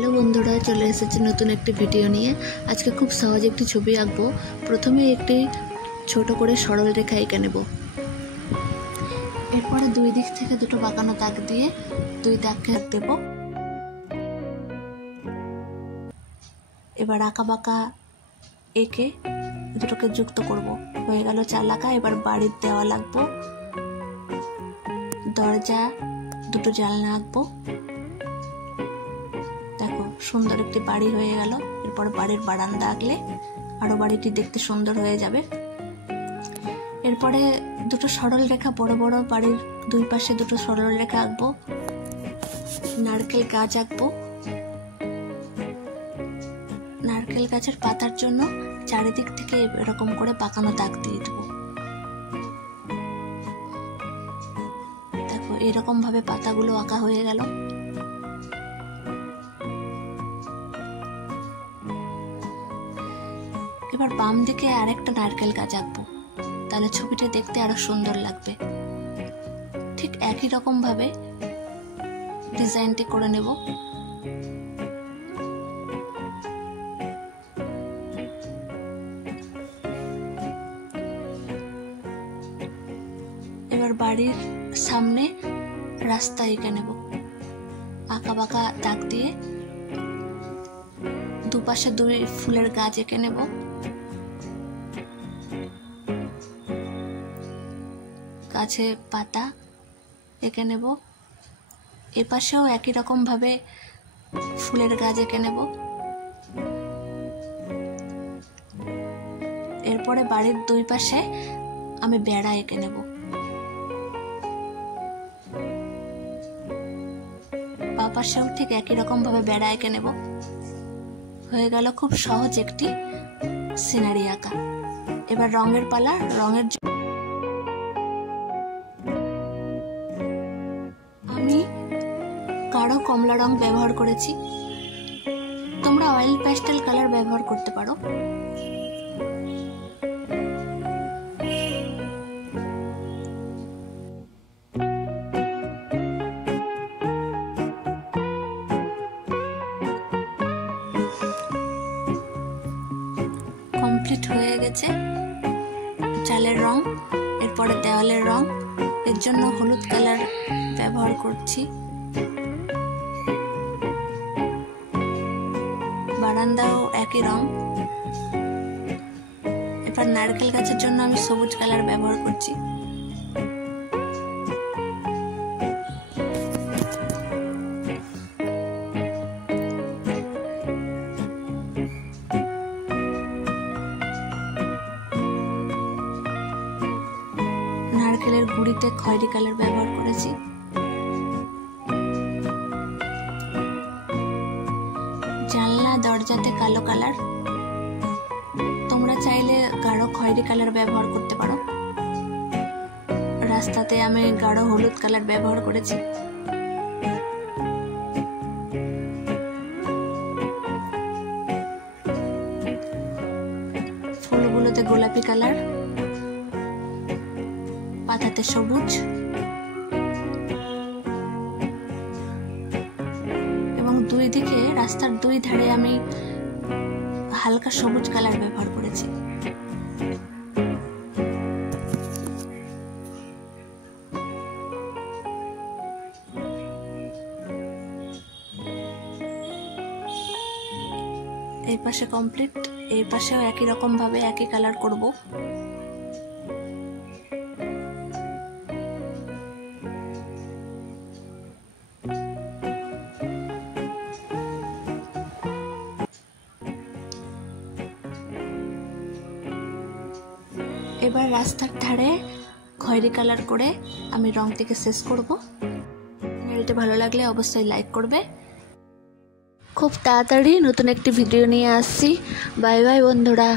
Hello বন্ধুরা, চলে এসেছে নতুন একটি ভিডিও নিয়ে। আজকে খুব সহজ একটি ছবি আঁকবো। প্রথমে একটি ছোট করে সরল রেখা এঁকে নেব। এরপরে দুই দিক থেকে দুটো বাঁকানো দাগ দিয়ে দুই দাগকে দেব। এবার আঁকা বাঁকা এঁকে দুটোকে যুক্ত করব। হয়ে গেল চালাকা। এবার বাড়ির দেওয়াল আঁকবো, দরজা, দুটো জানলা আঁকবো। দেখো, সুন্দর একটি বাড়ি হয়ে গেল। এরপর বাড়ির বারান্দা আঁকলে আরো বাড়িটি দেখতে সুন্দর হয়ে যাবে। এরপরে দুটো সরল রেখা, বড় বড় বাড়ির দুই পাশে দুটো সরল রেখা আঁকবো। নারকেল গাছ আঁকবো। নারকেল গাছের পাতার জন্য চারিদিক থেকে এরকম করে পাকানো দাগ দিয়ে দেবো। দেখো, এরকম ভাবে পাতাগুলো আঁকা হয়ে গেল। এবার বাম দিকে আরেকটা নারকেল গাছ আঁকবো, তাহলে ছবিটা দেখতে আরো সুন্দর লাগবে। ঠিক একই রকম ভাবে ডিজাইনটি করে নেব। এবার বাড়ির সামনে রাস্তা এঁকে নেব। আঁকা বাঁকা দাগ দিয়ে দুপাশে দুই ফুলের গাছ এঁকে নেব। গাছে পাতা এঁকে নেব। এপাশেও একই রকম ভাবে ফুলের গাছ এঁকে নেব। এরপরে বাড়ির দুই পাশে আমি বেড়া এঁকে নেব। বাঁ পাশেও ঠিক একই রকম ভাবে বেড়া এঁকে নেব। হয়ে গেল খুব সহজ একটি সিনারি আঁকা। এবার রঙের পালা। রঙের আমি গাঢ় কমলা রং ব্যবহার করেছি। তোমরা অয়েল প্যাস্টেল কালার ব্যবহার করতে পারো। কমপ্লিট হয়ে গেছে চালের রং। এরপরে দেওয়ালের রং, এর জন্য হলুদ কালার ব্যবহার করছি। বারান্দাও একই রং। এবার নারকেল গাছের জন্য আমি সবুজ কালার ব্যবহার করছি। নারকেলের গুঁড়িতে খয়েরি কালার ব্যবহার করেছি। জানলা দরজাতে কালো কালার। তোমরা চাইলে গাঢ় খয়েরি কালার ব্যবহার করতে পারো। রাস্তাতে আমি গাঢ় হলুদ কালার ব্যবহার করেছি। ফুলগুলোতে গোলাপি কালার, পাতাতে সবুজ, এবং দুই দিকে রাস্তার দুই ধারে আমি হালকা সবুজ কালার ব্যবহার করেছি। এই পাশে কমপ্লিট। এই পাশেও একই রকম ভাবে একই কালার করব। এবার রাস্তার ধারে খয়েরি কালার করে আমি রংটিকে শেষ করব। ভিডিওটি ভালো লাগলে অবশ্যই লাইক করবে। খুব তাড়াতাড়ি নতুন একটি ভিডিও নিয়ে আসছি। বাই বাই বন্ধুরা।